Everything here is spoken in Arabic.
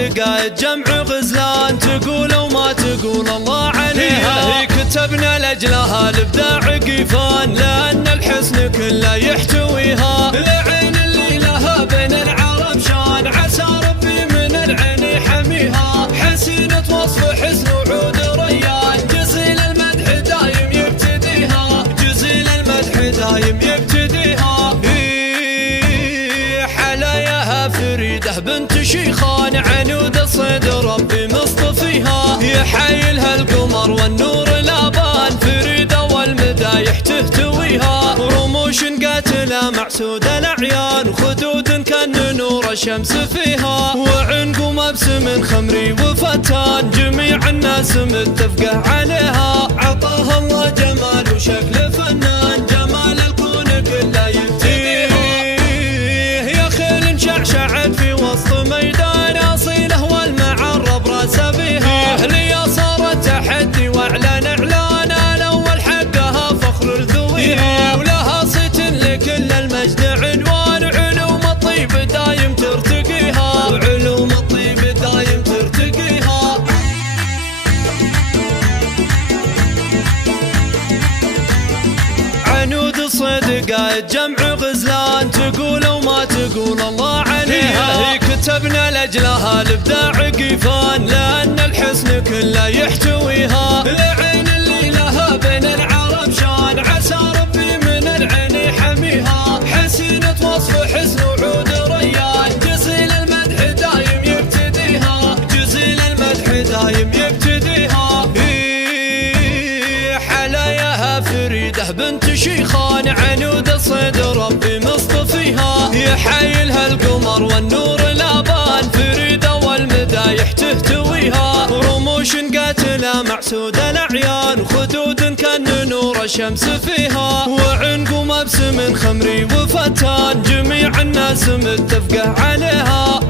صدقة جمع غزلان، تقول وما تقول الله عليها. كتبنا لأجلها الإبداع قيفان، لأن الحسن كله يحتويها. العين اللي لها بين العرب شان، عسى ربي من العين يحميها. حسينة وصف حسن وعود ريان، جزيل المدح دايم يبتديها. جزيل المدح دايم يبتديها. حلاياها فريدة بنت شيخان، عنود الصيد ربي مصطفيها. يحايلها القمر والنور الابان، فريدة والمدايح تهتويها. رموش قاتلة معسود الاعيان، خدود كان نور الشمس فيها. وعنق مبسم خمري وفتان، جميع الناس متفقه عليها. عطاها الله جمال وشكل فنان، جمال الكون كله يبتديها. يا خيل شعشعت في وسط ميدان، اصيله والمعرب راس بها. لي صارت تحدي واعلان اعلان، الاول حقها فخر الذويها. ولها صيت لكل المجد عنوان، علوم الطيب دايم ترتقيها. علوم الطيب دايم ترتقيها. عنود صدقة جمع غزلان، تقول وما تقول الله عليها. كتبنا لأجلها الإبداع قيفان، لأن الحسن كله يحتويها. العين اللي لها بين العرب شان، عسى ربي من العين يحميها. حسينة وصف حسن وعود ريان، جزيل المدح دايم يبتديها. جزيل المدح دايم يبتديها. حلاياها فريدة بنت شيخان، عنود الصيد ربي مصطفيها. يحايلها القمر والنور الابان، فريدة والمدايح تهتويها. رموش قاتلة معسود الاعيان، خدود كان نور الشمس فيها. وعنق مبسم خمري وفتان، جميع الناس متفقه عليها.